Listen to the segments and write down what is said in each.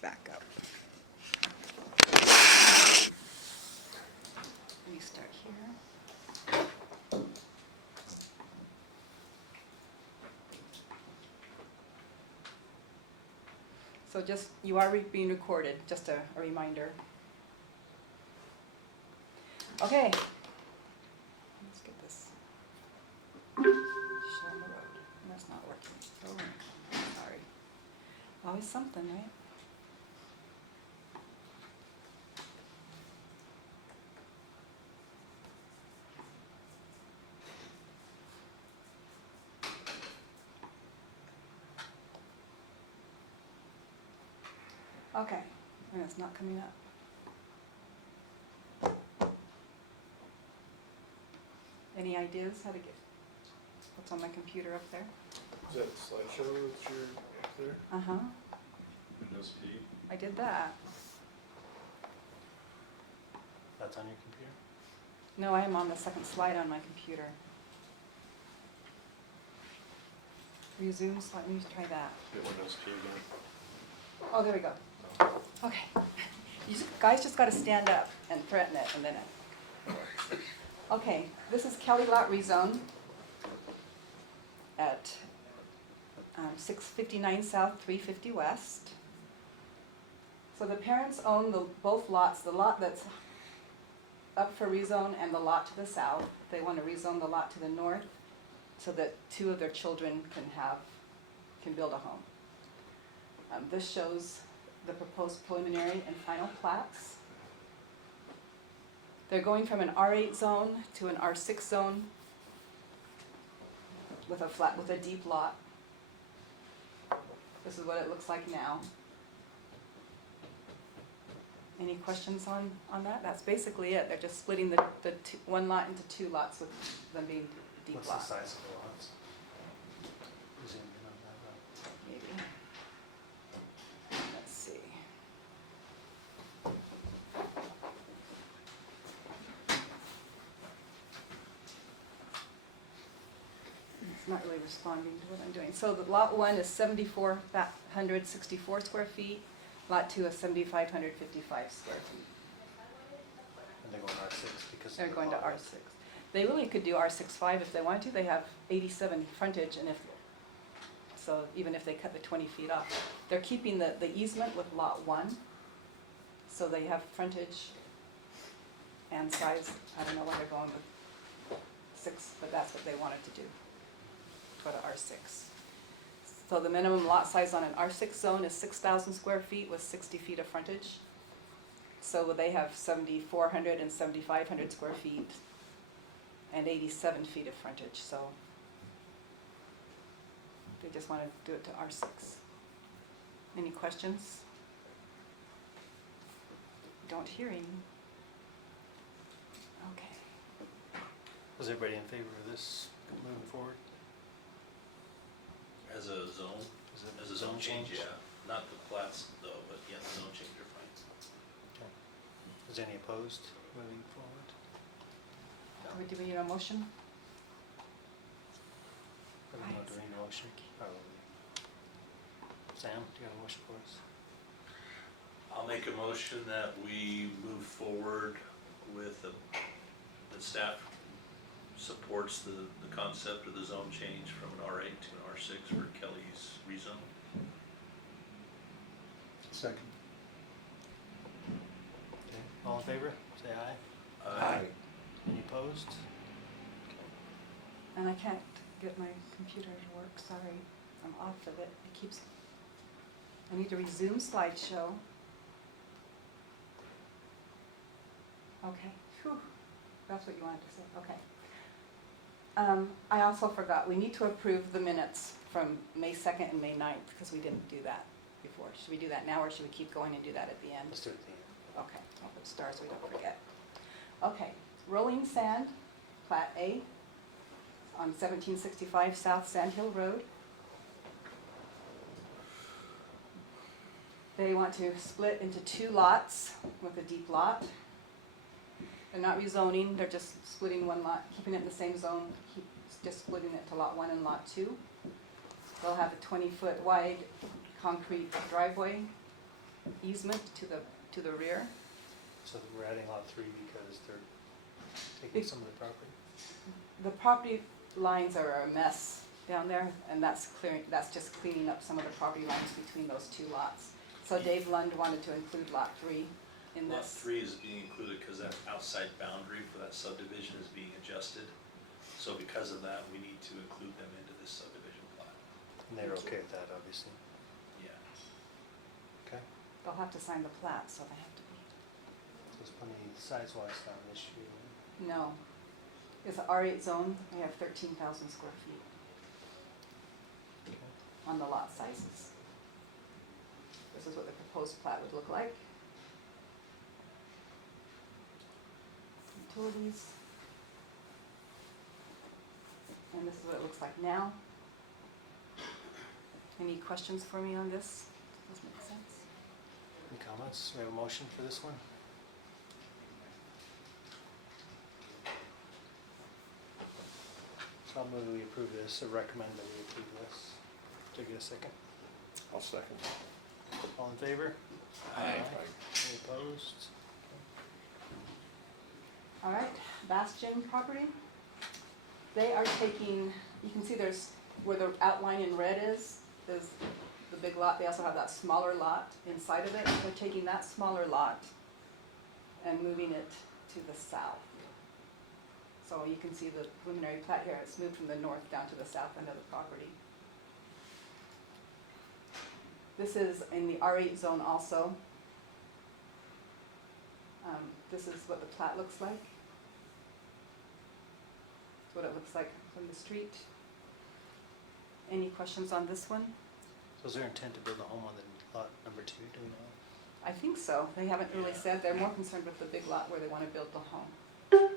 Back up. Let me start here. So just, you are being recorded, just a reminder. Okay. Let's get this. Show on the road. That's not working. Oh, sorry. Always something, right? Okay, and it's not coming up. Any ideas how to get what's on my computer up there? Is that slideshow that you're up there? Uh-huh, Windows P? I did that. That's on your computer? No, I am on the second slide on my computer. Resume slide, let me try that. Hit Windows P again. Oh, there we go. Okay. You guys just gotta stand up and threaten it and then it works. Okay, this is Kelly Lot Rezone at 659 South, 350 West. So the parents own both lots, the lot that's up for rezone and the lot to the south. They want to rezone the lot to the north so that two of their children can build a home. This shows the proposed preliminary and final plats. They're going from an R8 zone to an R6 zone with a deep lot. This is what it looks like now. Any questions on that? That's basically it. They're just splitting the one lot into two lots with them being deep What's lots. the size of the lots? Zoom in on that. Maybe. Let's see. It's not really responding to what I'm doing. So the lot 1 is 7,464 square feet. Lot 2 is 7,555 square feet. And they're going R6 because They're of the going to lot. R6. They really could do R6.5 if they wanted to. They have 87 frontage, and so even if they cut the 20 feet off, they're keeping the easement with lot 1. So they have frontage and size. I don't know what they're going with 6, but that's what they wanted to do for the R6. So the minimum lot size on an R6 zone is 6,000 square feet with 60 feet of frontage. So they have 7,400 and 7,500 square feet and 87 feet of frontage, so they just want to do it to R6. Any questions? Don't hear any. Okay. Was everybody in favor of this moving forward? As a zone? Is it As a zone change, yeah. Not the plats though, but yeah, the zone change are fine. Okay. Is any opposed moving forward? Do we need a motion? Or do you want to bring a motion? Sam, do you have a motion for us? I'll make a motion that we move forward with the staff supports the concept of the zone change from an R8 to an R6 for Kelly's rezone. Second. Okay. All in favor? Say aye. Any opposed? And I can't get my computer to work, sorry. I'm off of it. I need to resume slideshow. Okay, whew, that's what you wanted to say, okay. I also forgot, we need to approve the minutes from May 2nd and May 9th, because we didn't do that before. Should we do that now, or should we keep going and do that at the end? Let's do it at the end. Okay, I'll put stars so we don't forget. Okay, Rolling Sand, Plat A, on 1765 South Sand Hill Road. They want to split into 2 lots with a deep lot. They're not rezoning, they're just splitting one lot, keeping it in the same zone, just splitting it to lot 1 and lot 2. They'll have a 20-foot wide concrete driveway easement to the rear. So we're adding lot 3 because they're taking some of the property. The property lines are a mess down there, and that's just cleaning up some of the property lines between those two lots. So Dave Lund wanted to include lot 3 in Lot this. 3 is being included because that outside boundary for that subdivision is being adjusted. So because of that, we need to include them into this subdivision plat. And they're okay with that, obviously. Yeah. Okay. They'll have to sign the plat, so they have to be. There's plenty size-wise down this year. No. It's an R8 zone, we have 13,000 square feet on the lot sizes. This is what the proposed plat would look like. Utilities. And this is what it looks like now. Any questions for me on this? Does this make sense? Any comments? We have a motion for this one? So I'll move that we approve this, or recommend that we approve this. Do I get a second? I'll second. All in favor? Aye. Any opposed? All right, Bastian property. They are taking, you can see there's, where the outline in red is the big lot. They also have that smaller lot inside of it. They're taking that smaller lot and moving it to the south. So you can see the preliminary plat here. It's moved from the north down to the south end of the property. This is in the R8 zone also. This is what the plat looks like. That's what it looks like from the street. Any questions on this one? So is there intent to build a home on the lot number 2, do we know? I think so. They haven't really Yeah. said. They're more concerned with the big lot where they want to build the home. Okay.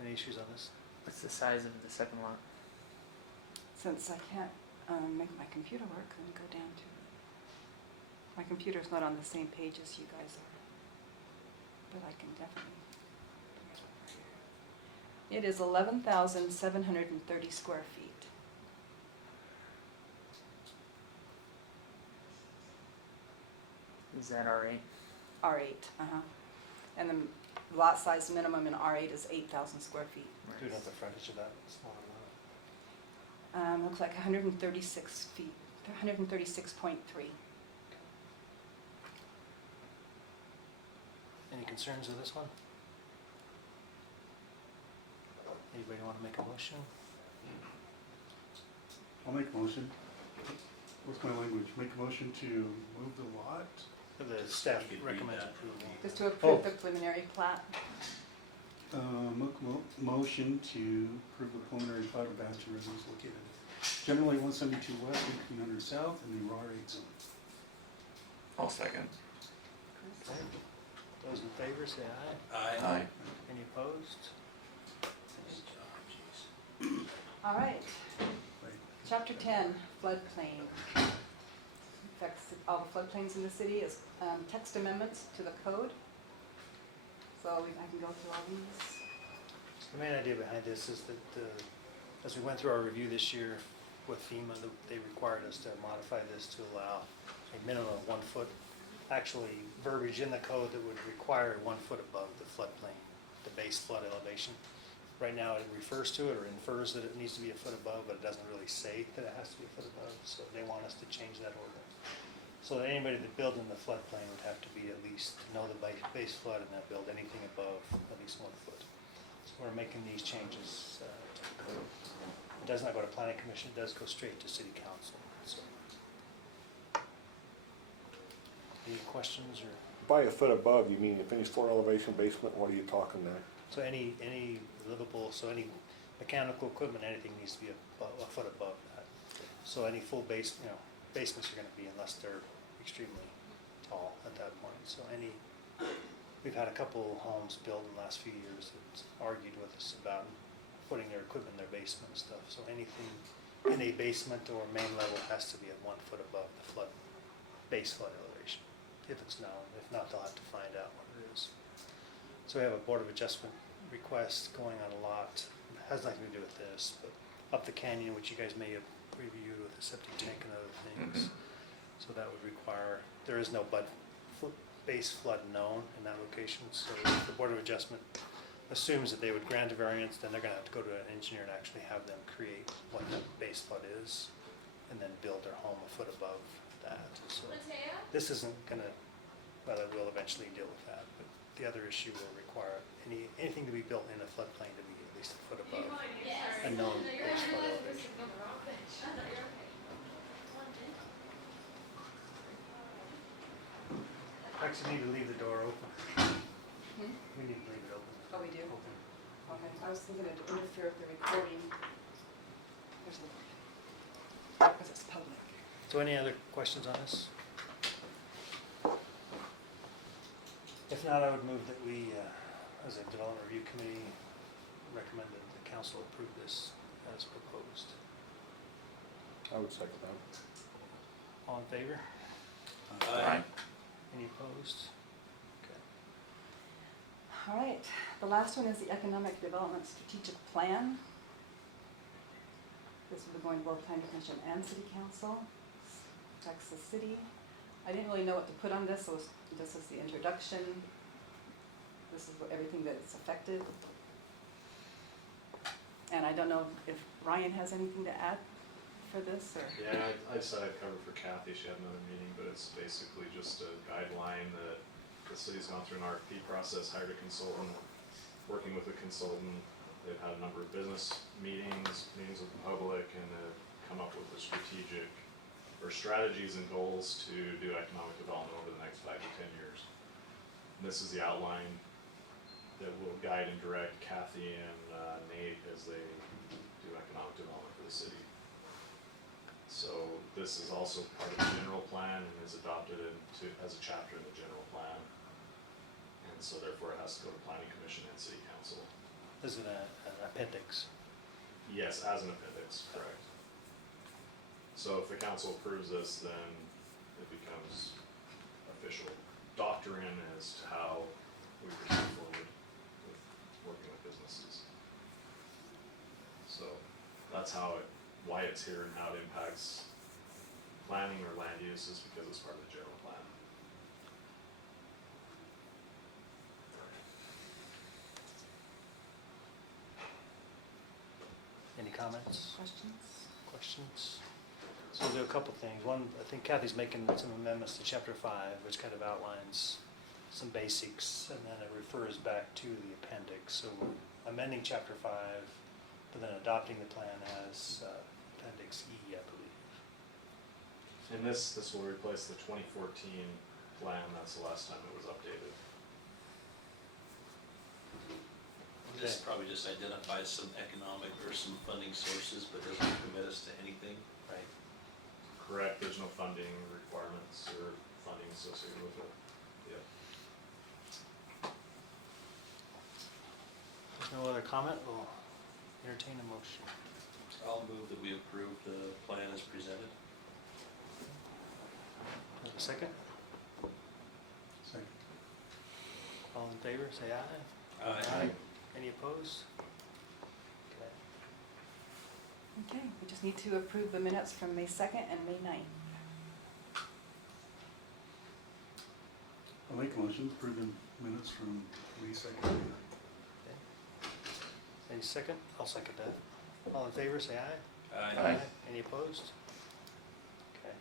Any issues on this? What's the size of the second lot? Since I can't make my computer work, let me go down to, my computer's not on the same page as you guys are, but I can definitely bring it over here. It is 11,730 square feet. Is that R8? R8, and the lot size minimum in R8 is 8,000 square feet. Do you know the frontage of that smaller lot? Looks like 136 feet, 136.3. Any concerns with this one? Anybody want to make a motion? I'll make a motion. What's my language? Make a motion to move the lot? The staff You could read recommends that. approval. Just to approve Oh. the preliminary plat. Motion to approve the preliminary plat of Bastian residence located generally 172 west, 1800 south in the R8 zone. I'll second. Okay. Those in favor say aye. Aye. Any opposed? Nice job, jeez. All right, Right. chapter 10, floodplain. Affects all the floodplains in the city is text amendments to the code. So I can go through all these. The main idea behind this is that as we went through our review this year with FEMA, they required us to modify this to allow a minimum of 1 foot, actually verbiage in the code that would require 1 foot above the floodplain, the base flood elevation. Right now it refers to it or infers that it needs to be a foot above, but it doesn't really say that it has to be a foot above, so they want us to change that ordinance. So that anybody that built in the floodplain would have to be at least, know the base flood and not build anything above at least 1 foot. So we're making these changes to the code. It does not go to planning commission, it does go straight to city council, so. Any questions or, By a foot above, you mean a finished floor elevation basement, what are you talking there? so any livable, so any mechanical equipment, anything needs to be a foot above that. So any full base, basements are gonna be unless they're extremely tall at that point, so we've had a couple homes built in the last few years that argued with us about putting their equipment in their basement and stuff, so anything in a basement or main level has to be at 1 foot above the base flood elevation, if it's known. If not, they'll have to find out what it is. So we have a Board of Adjustment request going on a lot, it has nothing to do with this, but up the canyon, which you guys may have reviewed with the septic tank and other things. that would require, there is no base flood known in that location, so the Board of Adjustment assumes that they would grant a variance, then they're gonna have to go to an engineer and actually have them create what the base flood is, and then build their home a foot above that. So this isn't gonna, well, it will eventually deal with that, but the other issue will require anything to be built in a floodplain to be at least a foot above a known base flood elevation. Actually, need to leave the door open. Hmm? We need to leave it open. Oh, we do? Open. Okay, I was thinking it'd interfere with the recording. There's a, because it's public. So any other questions on this? If not, I would move that we, as a development review committee, recommend that the council approve this as proposed. I would second that. All in favor? Aye. Any opposed? Okay. All right, the last one is the Economic Development Strategic Plan. This will be going to both Planning Commission and City Council. Affects the city. I didn't really know what to put on this, so this is the introduction. This is everything that's affected. And I don't know if Ryan has anything to add for this, or? Yeah, I said I'd cover for Kathy, she had another meeting, but it's basically just a guideline that the city's gone through an RFP process, hired a consultant, working with a consultant. They've had a number of business meetings with the public, and have come up with a strategies and goals to do economic development over the next 5 to 10 years. And this is the outline that will guide and direct Kathy and Nate as they do economic development for the city. So this is also part of the general plan and is adopted as a chapter in the general plan. And so therefore it has to go to Planning Commission and City Council. This is an appendix. Yes, as an appendix, correct. So if the council approves this, then it becomes official doctrine as to how we proceed forward with working with businesses. So that's why it's here and how it impacts planning or land use is because it's part of the general plan. Any comments, Questions? questions? So we'll do a couple things. One, I think Kathy's making some amendments to chapter 5, which kind of outlines some basics, and then it refers back to the appendix. So we're amending chapter 5, but then adopting the plan as appendix E, I believe. And this will replace the 2014 plan, that's the last time it was updated. This probably just identifies some economic or some funding sources, but doesn't commit us to anything. Right. Correct, there's no funding requirements or funding associated with it. Yep. There's no other comment, we'll entertain a motion. I'll move that we approve the plan as presented. Have a second? Second. All in favor, say aye. Aye. Any opposed? Okay. Okay, we just need to approve the minutes from May 2nd and May 9th. I'll make a motion to approve the minutes from May 2nd. Any second? I'll second that. All in favor, say aye. Aye. Any opposed? Okay.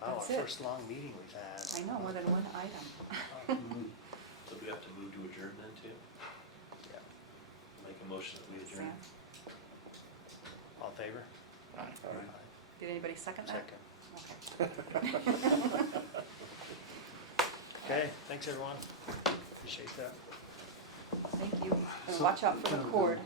Wow, That's our it. first long meeting we've had. I know, more than one item. Mhm. So we have to move to adjourn then too? Yeah. Make a motion that we adjourn. All in favor? Aye. All right. Did anybody second that? Second. Okay. Okay, thanks everyone. Appreciate that. Thank you. And watch out for the cord.